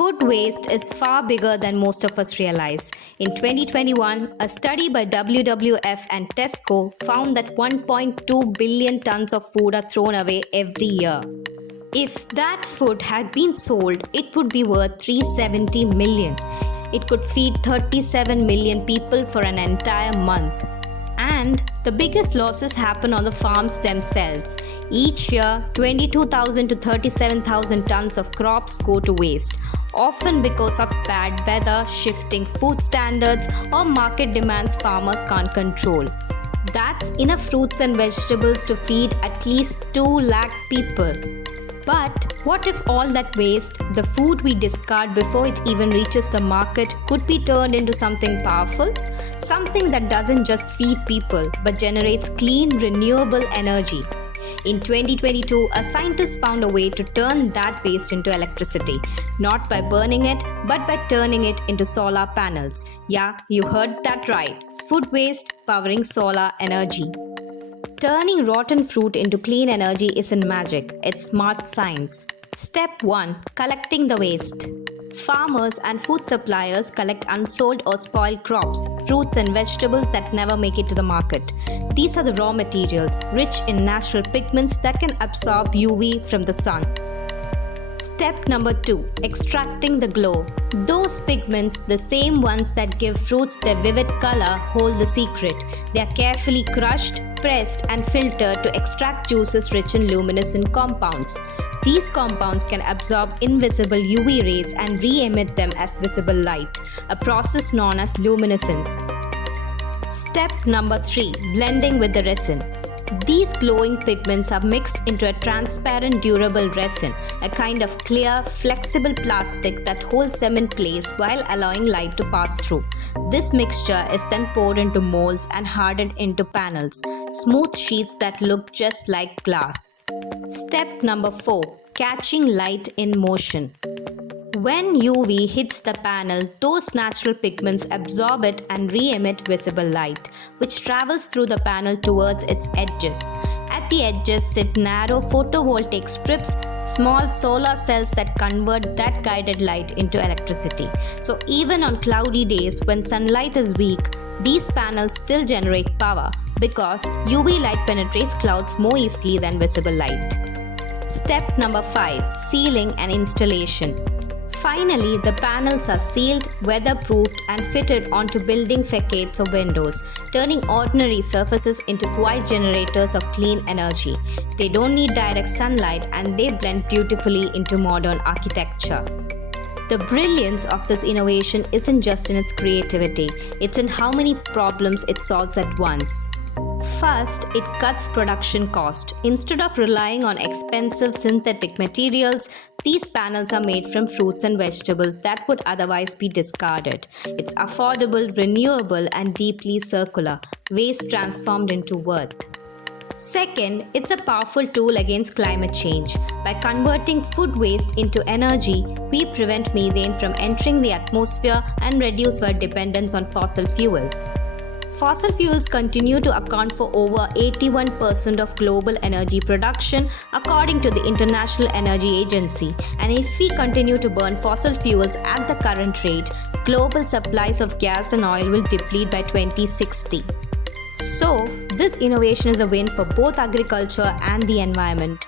Food waste is far bigger than most of us realize. In 2021, a study by WWF and Tesco found that 1.2 billion tons of food are thrown away every year. If that food had been sold, it would be worth 370 million. It could feed 37 million people for an entire month. And the biggest losses happen on the farms themselves. Each year, 22,000 to 37,000 tons of crops go to waste, often because of bad weather, shifting food standards, or market demands farmers can't control. That's enough fruits and vegetables to feed at least 2 lakh people. But what if all that waste, the food we discard before it even reaches the market, could be turned into something powerful? Something that doesn't just feed people but generates clean, renewable energy. In 2022, a scientist found a way to turn that waste into electricity, not by burning it, but by turning it into solar panels. Yeah, you heard that right. Food waste powering solar energy. Turning rotten fruit into clean energy isn't magic, it's smart science. Step 1. Collecting the waste. Farmers and food suppliers collect unsold or spoiled crops, fruits and vegetables that never make it to the market. These are the raw materials, rich in natural pigments that can absorb UV from the sun. Step number 2. Extracting the glow. Those pigments, the same ones that give fruits their vivid color, hold the secret. They are carefully crushed, pressed and filtered to extract juices rich in luminescent compounds. These compounds can absorb invisible UV rays and re-emit them as visible light, a process known as luminescence. Step number 3. Blending with the resin. These glowing pigments are mixed into a transparent, durable resin, a kind of clear, flexible plastic that holds them in place while allowing light to pass through. This mixture is then poured into molds and hardened into panels, smooth sheets that look just like glass. Step number 4. Catching light in motion. When UV hits the panel, those natural pigments absorb it and re-emit visible light, which travels through the panel towards its edges. At the edges sit narrow photovoltaic strips, small solar cells that convert that guided light into electricity. So even on cloudy days when sunlight is weak, these panels still generate power because UV light penetrates clouds more easily than visible light. Step number 5. Sealing and installation. Finally, the panels are sealed, weatherproofed and fitted onto building facades or windows, turning ordinary surfaces into quiet generators of clean energy. They don't need direct sunlight and they blend beautifully into modern architecture. The brilliance of this innovation isn't just in its creativity, it's in how many problems it solves at once. First, it cuts production cost. Instead of relying on expensive synthetic materials, these panels are made from fruits and vegetables that would otherwise be discarded. It's affordable, renewable, and deeply circular, waste transformed into worth. Second, it's a powerful tool against climate change. By converting food waste into energy, we prevent methane from entering the atmosphere and reduce our dependence on fossil fuels. Fossil fuels continue to account for over 81% of global energy production, according to the International Energy Agency. And if we continue to burn fossil fuels at the current rate, global supplies of gas and oil will deplete by 2060. So, this innovation is a win for both agriculture and the environment.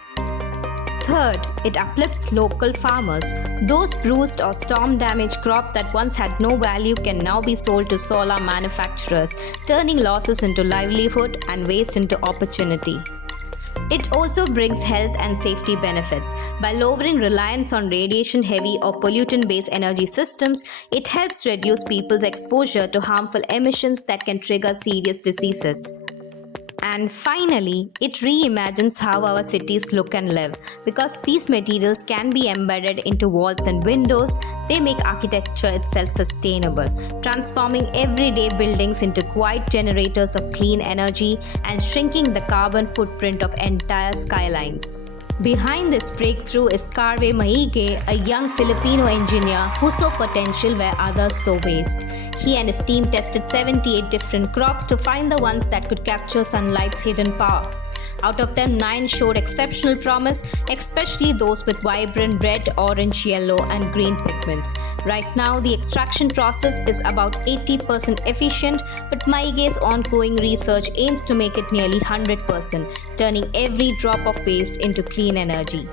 Third, it uplifts local farmers. Those bruised or storm-damaged crops that once had no value can now be sold to solar manufacturers, turning losses into livelihood and waste into opportunity. It also brings health and safety benefits. By lowering reliance on radiation-heavy or pollutant-based energy systems, it helps reduce people's exposure to harmful emissions that can trigger serious diseases. And finally, it reimagines how our cities look and live. Because these materials can be embedded into walls and windows, they make architecture itself sustainable, transforming everyday buildings into quiet generators of clean energy and shrinking the carbon footprint of entire skylines. Behind this breakthrough is Carvey Maigue, a young Filipino engineer who saw potential where others saw waste. He and his team tested 78 different crops to find the ones that could capture sunlight's hidden power. Out of them, 9 showed exceptional promise, especially those with vibrant red, orange, yellow, and green pigments. Right now, the extraction process is about 80% efficient, but Maigue's ongoing research aims to make it nearly 100%, turning every drop of waste into clean energy.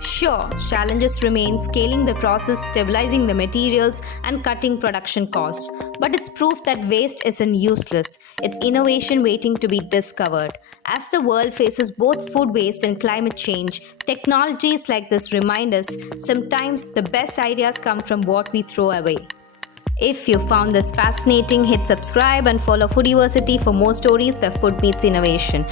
Sure, challenges remain scaling the process, stabilizing the materials, and cutting production costs. But it's proof that waste isn't useless. It's innovation waiting to be discovered. As the world faces both food waste and climate change, technologies like this remind us sometimes the best ideas come from what we throw away. If you found this fascinating, hit subscribe and follow Foodiversity for more stories where food meets innovation.